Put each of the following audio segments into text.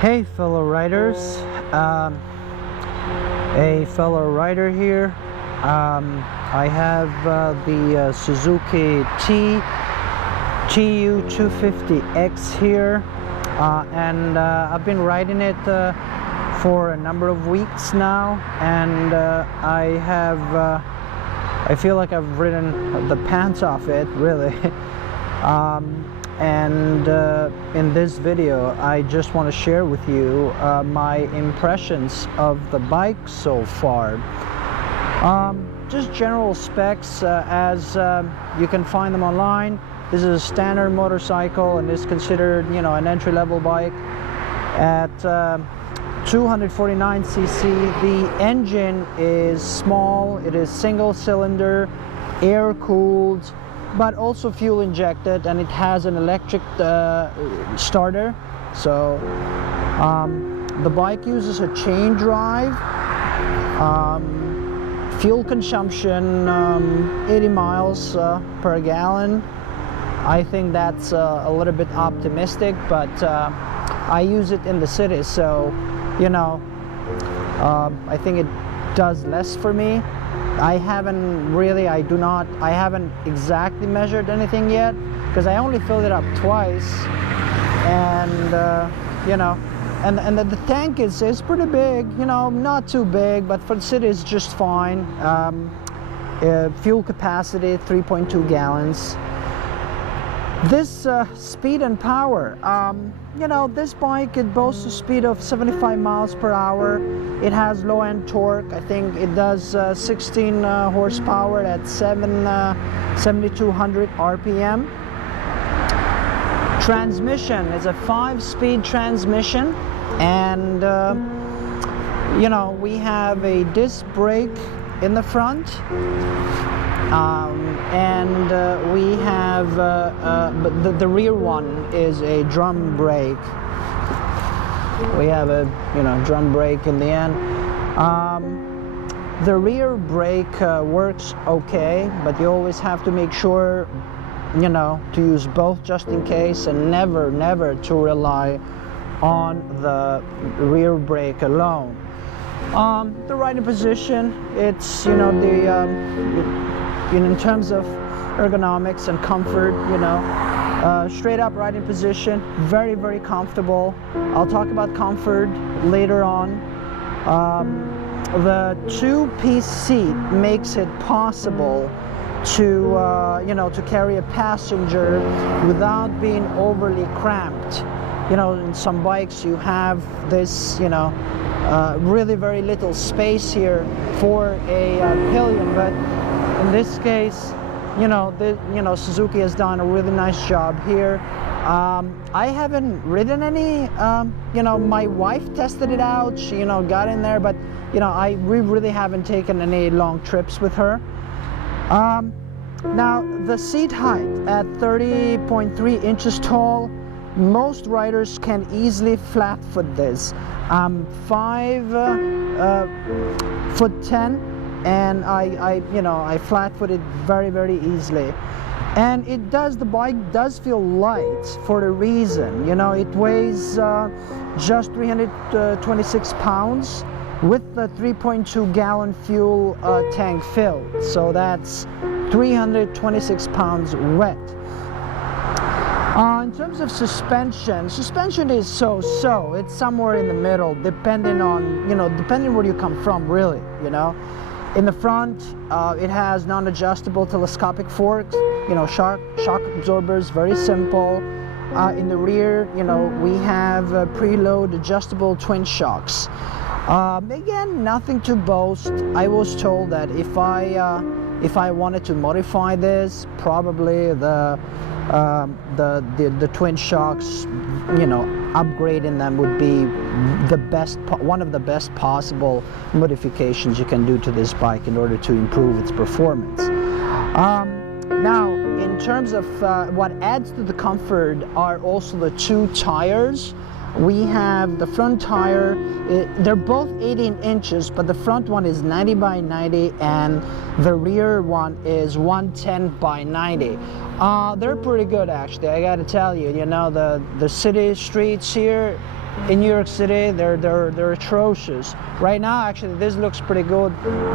Hey fellow riders, a fellow rider here. I have the Suzuki TU250X here, and I've been riding it for a number of weeks now, and I feel like I've ridden the pants off it, really. In this video I just want to share with you my impressions of the bike so far. Just general specs as you can find them online. This is a standard motorcycle and is considered, you know, an entry-level bike at 249cc. The engine is small, it is single cylinder, air cooled, but also fuel injected, and it has an electric starter. So the bike uses a chain drive. Fuel consumption 80 miles per gallon. I think that's a little bit optimistic, but I use it in the city, so you know, I think it does less for me. I haven't exactly measured anything yet, because I only filled it up twice, and you know, and the tank is pretty big, you know, not too big, but for the city it's just fine. Fuel capacity 3.2 gallons. This speed and power, you know, this bike, it boasts a speed of 75 miles per hour. It has low-end torque. I think it does 16 horsepower at 7,200 RPM. Transmission is a 5-speed transmission, and you know, we have a disc brake in the front. And we have, but the rear one is a drum brake. We have a, you know, drum brake in the end. The rear brake works okay, but you always have to make sure, you know, to use both just in case, and never to rely on the rear brake alone. The riding position, it's, you know, in terms of ergonomics and comfort, you know, straight up riding position, very comfortable. I'll talk about comfort later on. The 2-piece seat makes it possible to you know, to carry a passenger without being overly cramped. You know, in some bikes you have this, you know, really very little space here for a pillion, but in this case, you know, Suzuki has done a really nice job here. I haven't ridden any, you know, my wife tested it out, she, you know, got in there, but, you know, we really haven't taken any long trips with her. Now, the seat height at 30.3 inches tall, most riders can easily flat foot this. 5'10", and you know, I flat footed very easily. And the bike does feel light for a reason. You know, it weighs just 326 pounds with the 3.2 gallon fuel tank filled. So that's 326 pounds wet. In terms of suspension is so-so. It's somewhere in the middle, depending on, you know, depending where you come from, really, you know. In the front, it has non-adjustable telescopic forks, you know, shock absorbers, very simple. In the rear, you know, we have preload adjustable twin shocks. Again, nothing to boast. I was told that if I wanted to modify this, probably the twin shocks, you know, upgrading them would be one of the best possible modifications you can do to this bike in order to improve its performance. Now, in terms of what adds to the comfort are also the 2 tires. We have the front tire, they're both 18 inches, but the front one is 90 by 90 and the rear one is 110 by 90. They're pretty good, actually, I gotta tell you. You know, the city streets here, in New York City, they're atrocious. Right now, actually, this looks pretty good,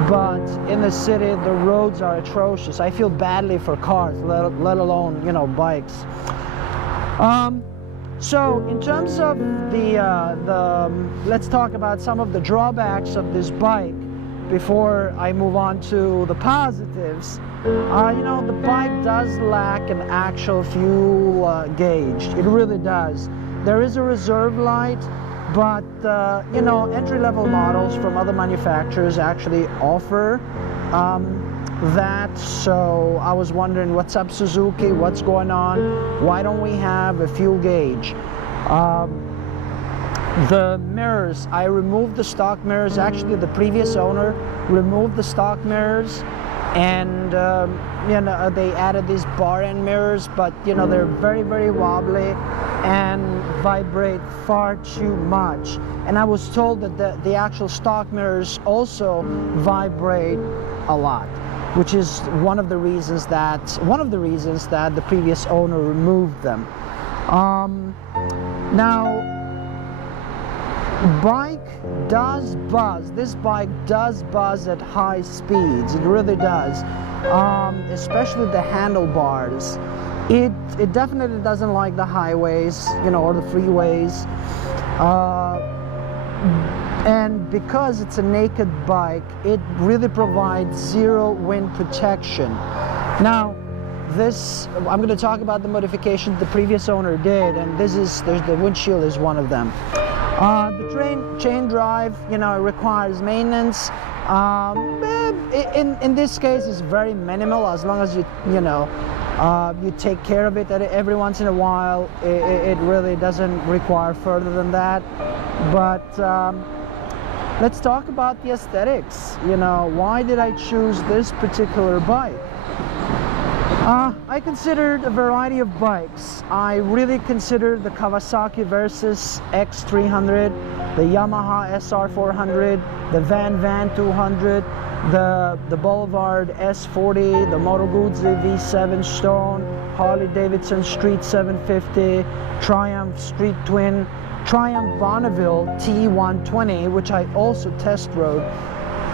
but in the city, the roads are atrocious. I feel badly for cars, let alone, you know, bikes. So in terms of let's talk about some of the drawbacks of this bike before I move on to the positives. You know, the bike does lack an actual fuel gauge. It really does. There is a reserve light, but you know, entry-level models from other manufacturers actually offer that. So I was wondering, what's up, Suzuki? What's going on? Why don't we have a fuel gauge? The mirrors, I removed the stock mirrors. Actually, the previous owner removed the stock mirrors, and you know, they added these bar end mirrors, but you know, they're very, very wobbly and vibrate far too much. And I was told that the actual stock mirrors also vibrate a lot, which is one of the reasons that the previous owner removed them. Now, bike does buzz. This bike does buzz at high speeds. It really does, especially the handlebars. It definitely doesn't like the highways, you know, or the freeways. And because it's a naked bike, it really provides zero wind protection. Now, I'm going to talk about the modifications the previous owner did, and the windshield is one of them. The chain drive, you know, requires maintenance. In this case, it's very minimal, as long as you take care of it every once in a while. It really doesn't require further than that. But let's talk about the aesthetics. You know, why did I choose this particular bike? I considered a variety of bikes. I really considered the Kawasaki Versys X300, the Yamaha SR400, the Van 200, the Boulevard S40, the Moto Guzzi V7 Stone, Harley Davidson Street 750, Triumph Street Twin, Triumph Bonneville T120, which I also test rode.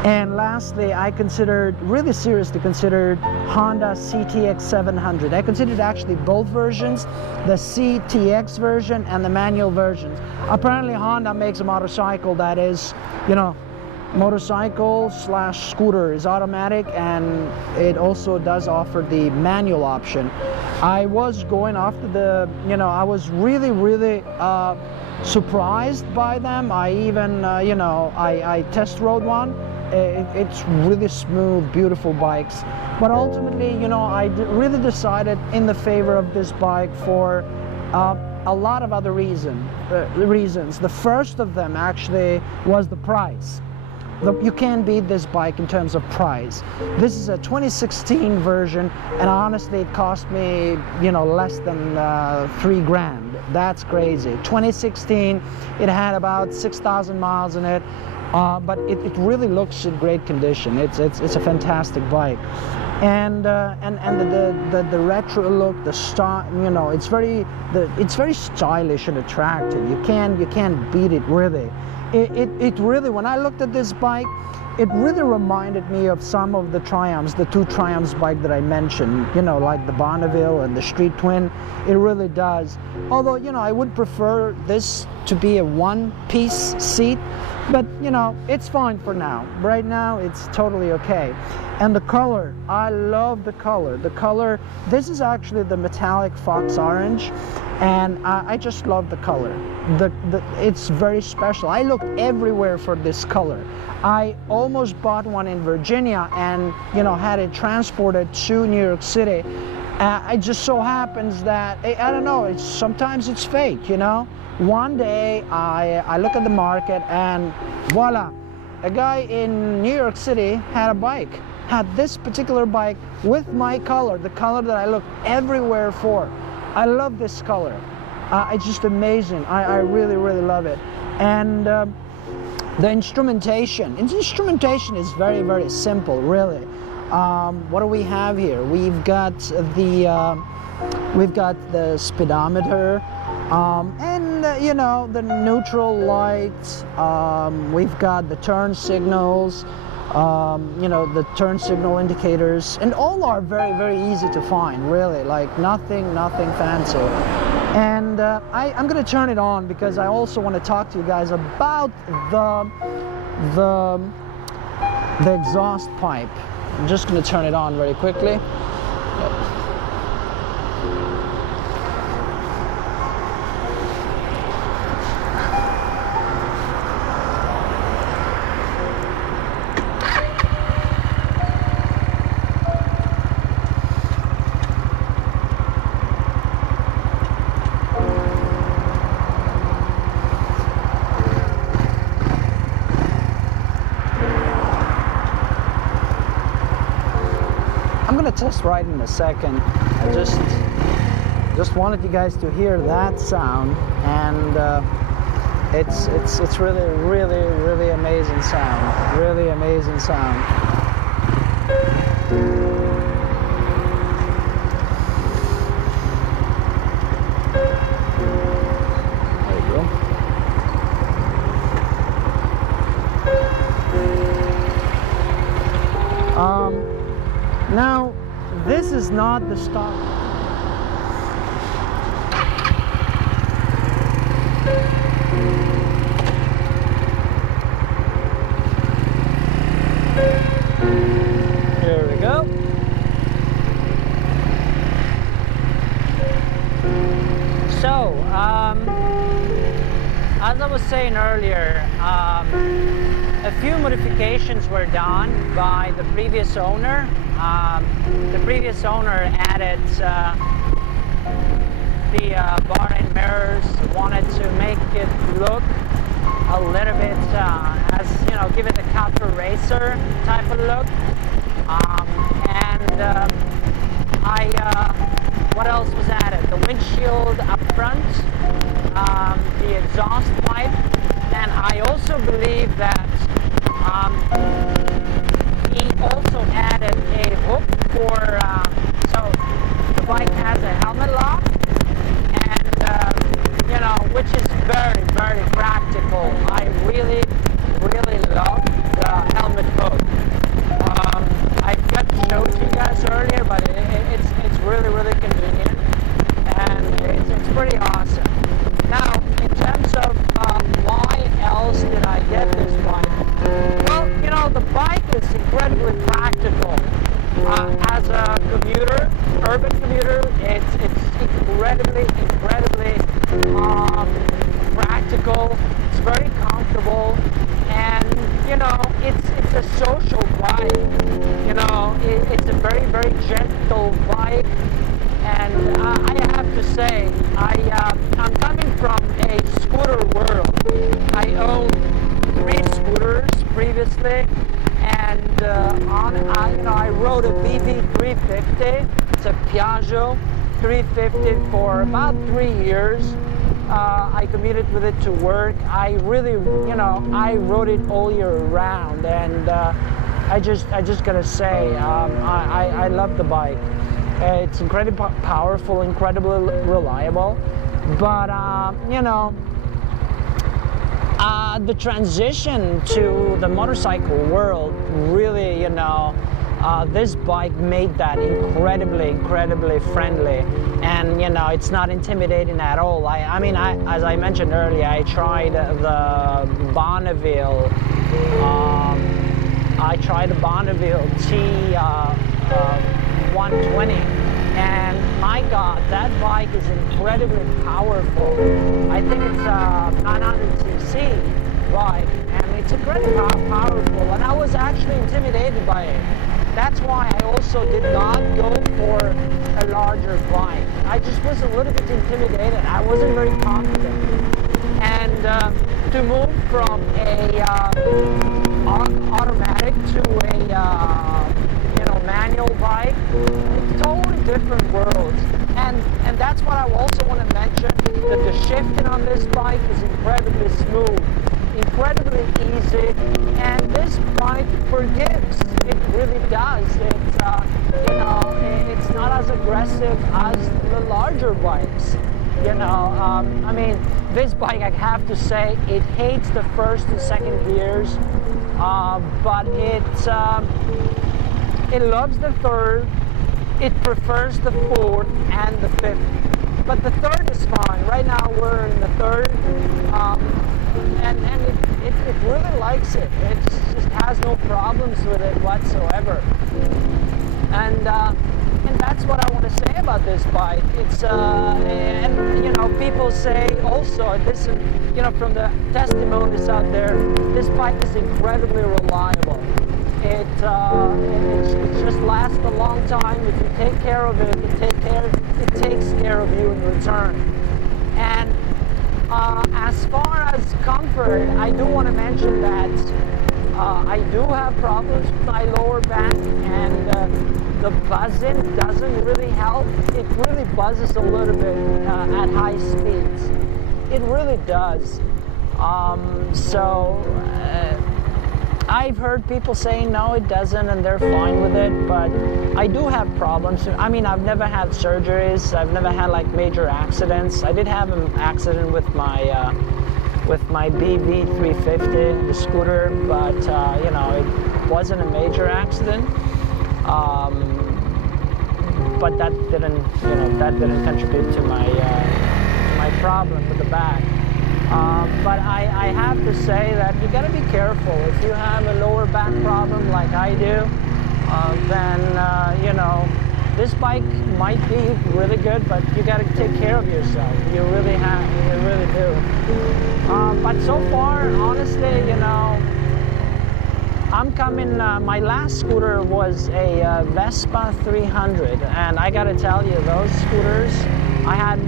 And lastly, I really seriously considered Honda CTX 700. I considered actually both versions, the CTX version and the manual versions. Apparently Honda makes a motorcycle that is, you know, motorcycle / scooter, is automatic, and it also does offer the manual option. I was going after the, you know, I was really surprised by them. I even, you know, I test rode one. It's really smooth, beautiful bikes. But ultimately, you know, I really decided in the favor of this bike for a lot of other reasons. The first of them actually was the price. You can't beat this bike in terms of price. This is a 2016 version, and honestly, it cost me, you know, less than $3 grand. That's crazy. 2016, it had about 6,000 miles in it. But it really looks in great condition. It's a fantastic bike, and the retro look, the style, you know, it's very stylish and attractive. You can't beat it really. It really, when I looked at this bike, it really reminded me of some of the Triumphs, the two Triumphs bike that I mentioned, you know, like the Bonneville and the Street Twin. It really does. Although, you know, I would prefer this to be a one-piece seat, but, you know, it's fine for now. Right now, it's totally okay. And the color, I love the color. The color, this is actually the metallic fox orange, and I just love the color. It's very special. I looked everywhere for this color. I almost bought one in Virginia and, you know, had it transported to New York City. It just so happens that, I don't know, sometimes it's fake, you know. One day I look at the market and voila, a guy in New York City had this particular bike with my color, the color that I looked everywhere for. I love this color. It's just amazing. I really love it. And the instrumentation is very simple, really. What do we have here? We've got the speedometer, and And you know, the neutral lights, we've got the turn signals, you know, the turn signal indicators, and all are very, very easy to find, really, like nothing fancy. And I'm going to turn it on because I also want to talk to you guys about the exhaust pipe. I'm just going to turn it on very quickly. Test ride in a second. I just wanted you guys to hear that sound, and it's really amazing sound. Really amazing sound. There you go. Now, this is not the stock. Here we go. So, as I was saying earlier, a few modifications were done by the previous owner. The previous owner added the bar and mirrors, wanted to make it look a little bit, as you know, give it a Carpe Racer type of look. What else was added? The windshield up front, the exhaust pipe, and I also believe that he also added a hook for, so the bike has a helmet lock, and you know, which is very, very practical. I really love the helmet hook. I forgot to show it to you guys earlier, but it's really convenient, and it's pretty awesome. Now, in terms of why else did I get this bike? Well, you know, the bike is incredibly practical. As a commuter, urban commuter, it's incredibly practical. It's very comfortable, and you know, it's a social bike. You know, it's a very gentle bike, and I have to say, I'm coming from a scooter world. I owned 3 scooters previously, and you know, I rode a BB350. It's a Piaggio 350 for about 3 years. I commuted with it to work. I really, you know, I rode it all year round, and I just gotta say, I love the bike. It's incredibly powerful, incredibly reliable, but you know, the transition to the motorcycle world really, you know, this bike made that incredibly friendly, and you know, it's not intimidating at all. I mean, as I mentioned earlier, I tried the Bonneville. I tried the Bonneville T120, and my God, that bike is incredibly powerful. I think it's a 900cc bike, and it's incredibly powerful, and I was actually intimidated by it. That's why I also did not go for a larger bike. I just was a little bit intimidated. I wasn't very confident. And to move from a automatic to a you know, manual bike, it's totally different worlds. And that's what I also want to mention, that the shifting on this bike is incredibly smooth, incredibly easy, and this bike forgives. It really does. It's you know, it's not as aggressive as the larger bikes. You know, I mean, this bike, I have to say, it hates the first and second gears, but it loves the third. It prefers the fourth and the fifth, but the third is fine. Right now we're in the third, and it really likes it. It just has no problems with it whatsoever. And that's what I want to say about this bike. It's and you know, people say also this, you know, from the testimonies out there, this bike is incredibly reliable. It just lasts a long time. If you take care of it, it takes care of you in return. And as far as comfort, I do want to mention that I do have problems with my lower back, and the buzzing doesn't really help. It really buzzes a little bit at high speeds. It really does. I've heard people saying no, it doesn't, and they're fine with it, but I do have problems. I mean, I've never had surgeries. I've never had like major accidents. I did have an accident with my BV350, the scooter, but you know, it wasn't a major accident. But that didn't, you know, that didn't contribute to my problem with the back. But I have to say that you got to be careful. If you have a lower back problem like I do, then you know, this bike might be really good, but you got to take care of yourself. You really do. But so far, honestly, you know, I'm coming. My last scooter was a Vespa 300, and I got to tell you, those scooters. I had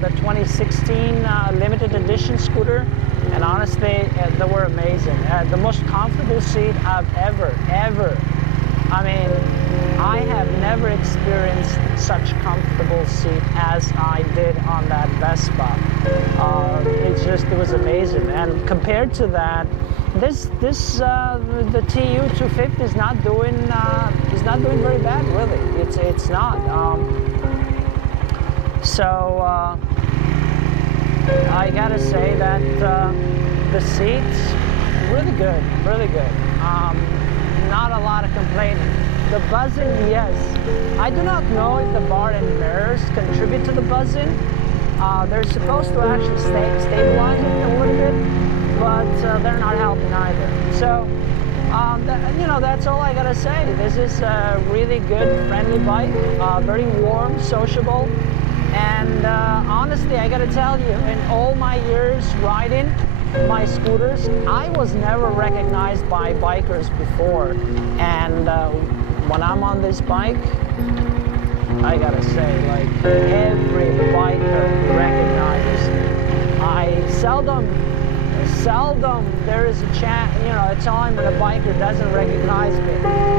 the 2016 limited edition scooter, and honestly, they were amazing. The most comfortable seat I've ever. I mean, I have never experienced such comfortable seat as I did on that Vespa. It was amazing. And compared to that, the TU250 is not doing very bad, really. It's not. So I gotta say that the seats really good. Not a lot of complaining. The buzzing, yes. I do not know if the bar and mirrors contribute to the buzzing. They're supposed to actually stabilize it a little bit, but they're not helping either. So you know, that's all I gotta say. This is a really good, friendly bike, very warm, sociable. And honestly, I gotta tell you, in all my years riding my scooters, I was never recognized by bikers before. And when I'm on this bike, I gotta say, like, every biker recognizes me. I seldom there is a time when a biker doesn't recognize me.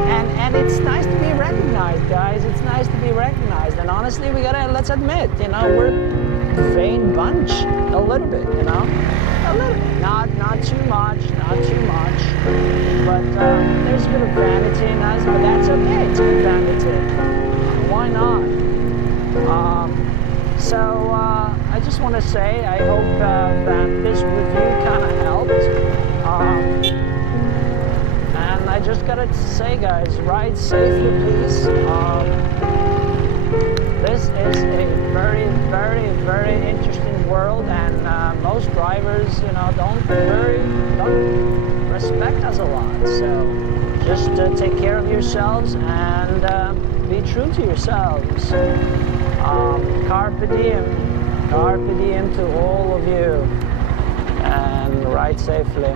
And it's nice to be recognized, guys. It's nice to be recognized. And honestly, let's admit, you know, we're a vain bunch, a little bit, you know, a little bit. Not too much. But there's a bit of vanity in us, but that's okay. It's good vanity. Why not? So I just want to say, I hope that this review kind of helped. And I just gotta say, guys, ride safely, please. This is a very, very, very interesting world, and most drivers, you know, don't respect us a lot. So just take care of yourselves and be true to yourselves. Carpe Diem to all of you, and ride safely.